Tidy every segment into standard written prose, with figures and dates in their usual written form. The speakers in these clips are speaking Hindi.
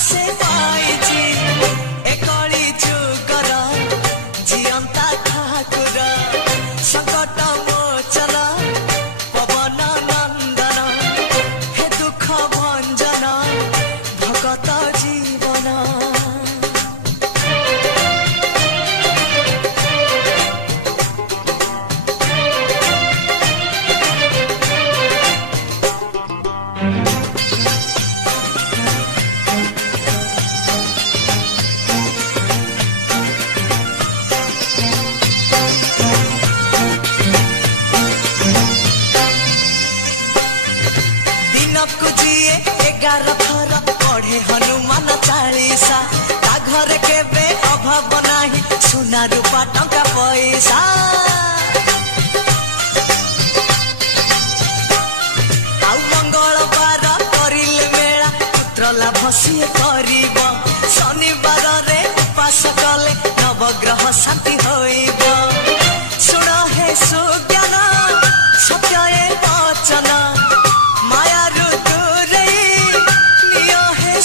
से पाइछि ए कली जुगर जियंता ठाकुर संकट मोचन पवन नंदन हे दुख भंजन भगत जीवन। जिए 11 थर पढ़े हनुमान चालीसा ता घर केबे अभाव नाही सुना रूपा टंका पैसा। आउ मंगलवार करिले मेला पुत्र लाभ सिए करिब शनिवार रे उपास कले नवग्रह शांति होइब। सुन हे सुज्ञान सत्य ए वचन माया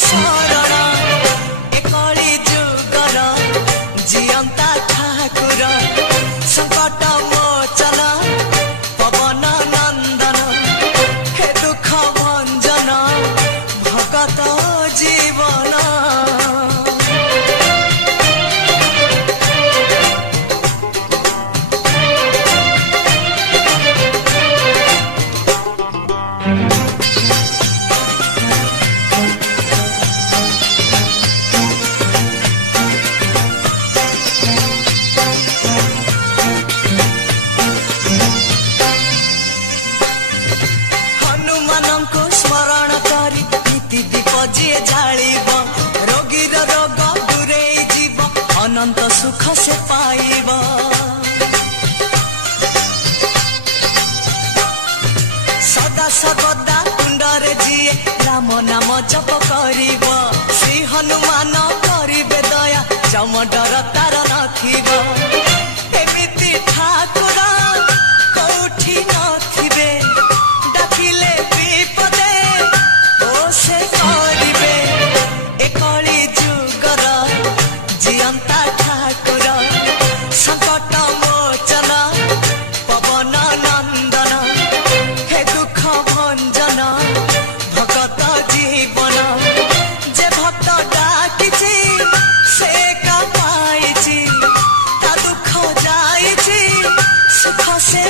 शरण ए कली जुगर जियंता ठाकुर संकट मोचन पवन नंदन हे दुख भंजन भगत जीवन। स्मरण करी नीति दीप जी जालिब रोगीर रोग दूरे जीव अनंत सुख से पाइब। सदा सर्वदा कुंडरे जिए राम नाम जप करिब श्री हनुमान करिबे दया जम डर तार नथिब। एमिति ठाकुर कोठी नथिबे डाकिले विपदे से करिबे ए कली जुगर जियंता ठाकुर संकट मोचन पवन नंदन हे दुख भंजन भगत जीवन। जे भक्त डाकिछि से का पाइछि ता दुख जाइछि सुख से